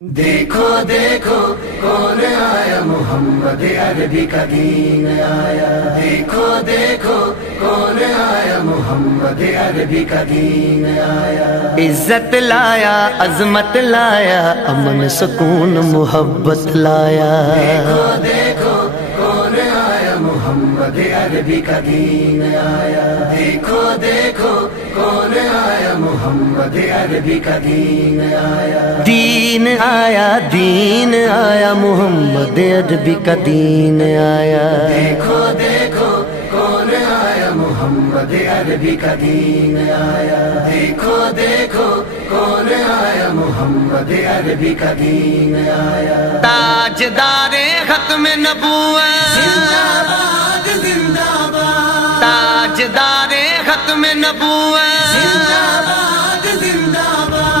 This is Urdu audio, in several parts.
دیکھو دیکھو کون آیا، محمد عربی کا دین آیا۔ دیکھو دیکھو کون آیا، محمد عربی کا دین آیا۔ عزت لایا، عظمت لایا، امن سکون محبت لایا۔ دیکھو دیکھو کون آیا، محمد عربی کا دین آیا۔ دیکھو دیکھو کون آیا، محمد عربی کا دین آیا۔ دین آیا، دین آیا، محمد عربی کا دین آیا۔ دیکھو دیکھو کون آیا، محمد عربی کا دین آیا۔ دیکھو دیکھو کون آیا، محمد عربی کا دین آیا۔ تاجدار ختم نبوت، زندہ باد زندہ باد، تاجدار ختم نبوت، زندہ باد زندہ باد۔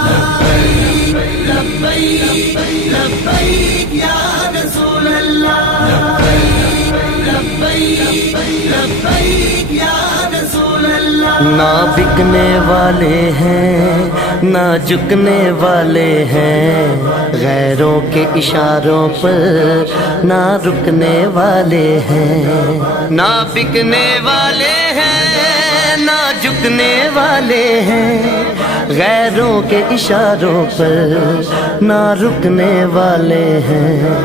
لبیک لبیک یا رسول اللہ، لبیک لبیک یا رسول اللہ۔ نہ بکنے والے ہیں نہ جھکنے والے ہیں، غیروں کے اشاروں پر نہ رکنے والے ہیں۔ نہ بکنے والے ہیں نہ جھکنے والے ہیں، غیروں کے اشاروں پر نہ رکنے والے ہیں۔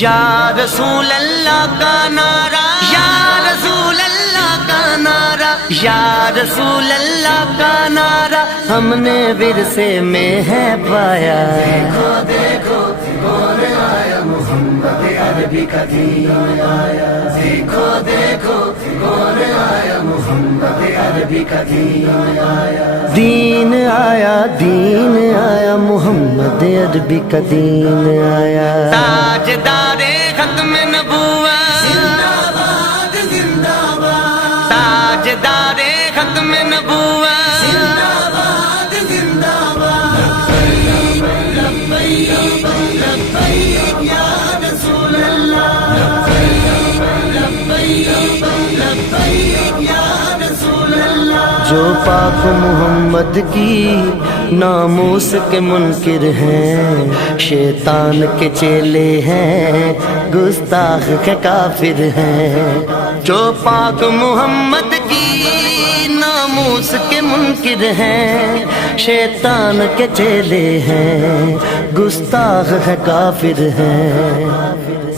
یا رسول اللہ کا نعرہ، یا رسول اللہ کا نعرہ، یا رسول اللہ کا نعرہ ہم نے ورثے میں ہے پایا۔ دیکھو دیکھو کون آیا، محمد عربی کا دین آیا۔ دیکھو دیکھو کون آیا، محمد عربی کا دین آیا۔ دین آیا، دین آیا، محمد عربی کا دین آیا۔ تاجدار ختم نبوت، زندہ باد زندہ باد، تاجدار ختم نبوت، زندہ باد زندہ باد۔ لبیک لبیک یا رسول اللہ، لبیک لبیک یا رسول اللہ۔ جو پاک محمد کی ناموس کے منکر ہیں، شیطان کے چیلے ہیں، گستاخ کے کافر ہیں۔ جو پاک محمد کی ناموس کے منکر ہیں، شیطان کے چیلے ہیں، گستاخ ہے کافر ہیں۔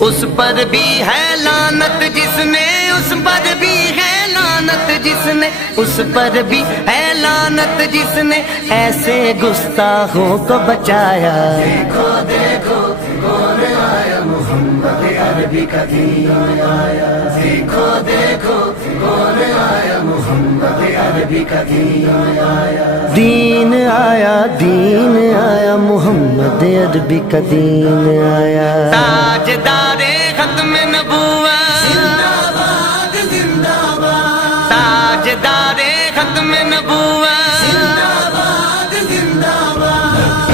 اس پر بھی ہے لعنت جس نے، اس پر بھی ہے لعنت جس نے، اس پر بھی ہے لعنت جس نے ایسے گستاخوں کو بچایا۔ دیکھو دیکھو کون آیا، محمد عربی کا دین آیا۔ دیکھو دیکھو کون آیا، محمد عربی کا دین آیا۔ دین آیا، دین آیا، محمد عربی کا دین آیا۔ تاجدار ختم نبوت، زندہ باد زندہ باد، تاجدار ختم نبوت، زندہ باد زندہ باد۔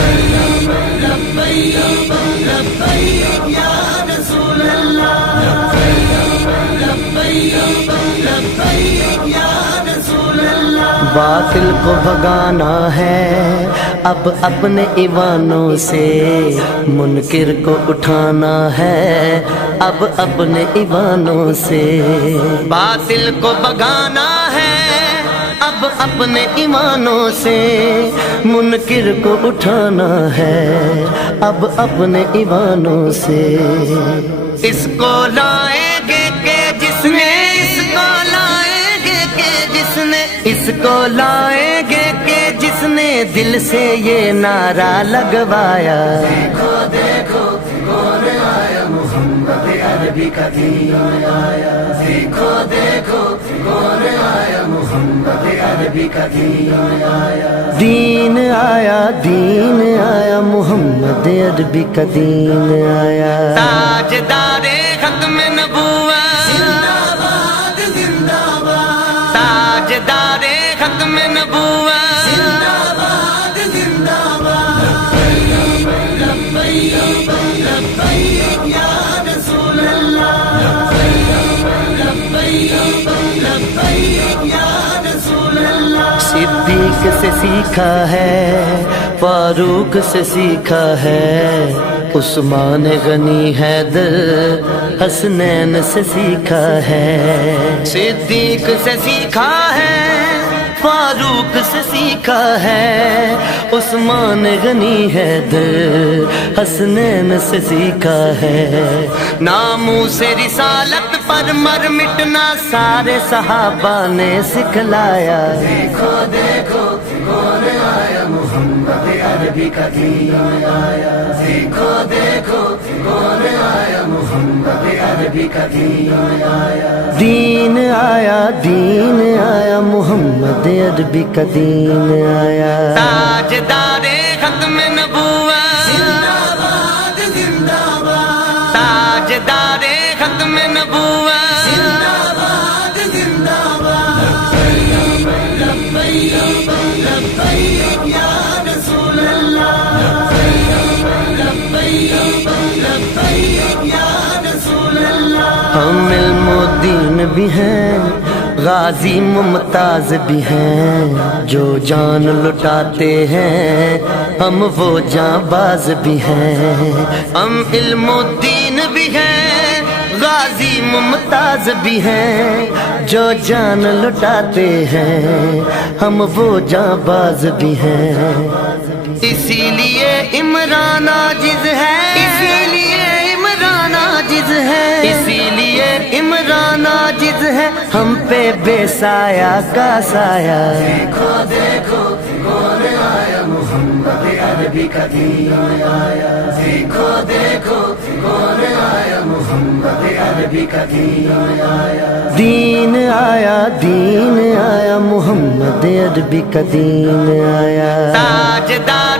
لبیک لبیک یا رسول اللہ، لبیک لبیک یا رسول اللہ۔ باطل کو بھگانا ہے اب اپنے ایوانوں سے، منکر کو اٹھانا ہے اب اپنے ایوانوں سے۔ باطل کو بھگانا ہے اب اپنے ایمانوں سے، منکر کو اٹھانا ہے اب اپنے ایوانوں سے۔ اس کو لائیں گے کہ جس نے، اس کو لائیں گے کہ جس نے، اس کو لائیں گے کہ جس نے دل سے یہ نعرہ لگوایا۔ دیکھو دیکھو کون آیا، محمد عربی کا دین آیا۔ دیکھو دیکھو کون آیا، محمد عربی کا دین آیا۔ دین آیا، دین آیا، محمد عربی کا دین آیا۔ تاجدار ختم نبوت، زندہ باد زندہ باد، تاجدار ختم نبوت، زندہ باد زندہ باد۔ لبیک لبیک یا رسول اللہ، لبیک لبیک یا رسول اللہ۔ صدیق سے سیکھا ہے، فاروق سے سیکھا ہے، عثمان غنی حیدر حسنین سے سیکھا ہے، صدیق سے سیکھا ہے، فاروق سے سیکھا ہے، عثمان غنی حیدر حسنین سے سیکھا ہے، ناموس رسالت پر مر مٹنا سارے صحابہ نے سکھلایا، دیکھو دیکھو کون آیا محمد عربی کا دین آیا، دیکھو دیکھو کون آیا محمد عربی کا دین آیا، دین آیا، دین آیا، محمد عربی کا دین آیا، تاجدار ختم نبوت، زندہ باد زندہ باد، تاجدار ختم نبوت، زندہ باد زندہ باد، لبیک لبیک یا رسول اللہ، لبیک لبیک یا رسول اللہ، ہم علم و دین بھی ہیں، غازی ممتاز بھی ہیں، جو جان لٹاتے ہیں ہم وہ جاں باز بھی ہیں، ہم علم و دین بھی ہیں، غازی ممتاز بھی ہیں، جو جان لٹاتے ہیں ہم وہ جاں باز بھی ہیں، اسی لیے عمران عاجز ہے، اسی لیے عمران عاجز ہے، اسی لیے عمران عاجز ہے، ہم پہ بے سایہ کا سایہ، دیکھو دیکھو کون آیا محمد عربی کا دین آیا، دیکھو دیکھو کون آیا محمد عربی کا دین آیا، دین آیا، دین آیا، محمد عربی کا دین آیا، تاجدار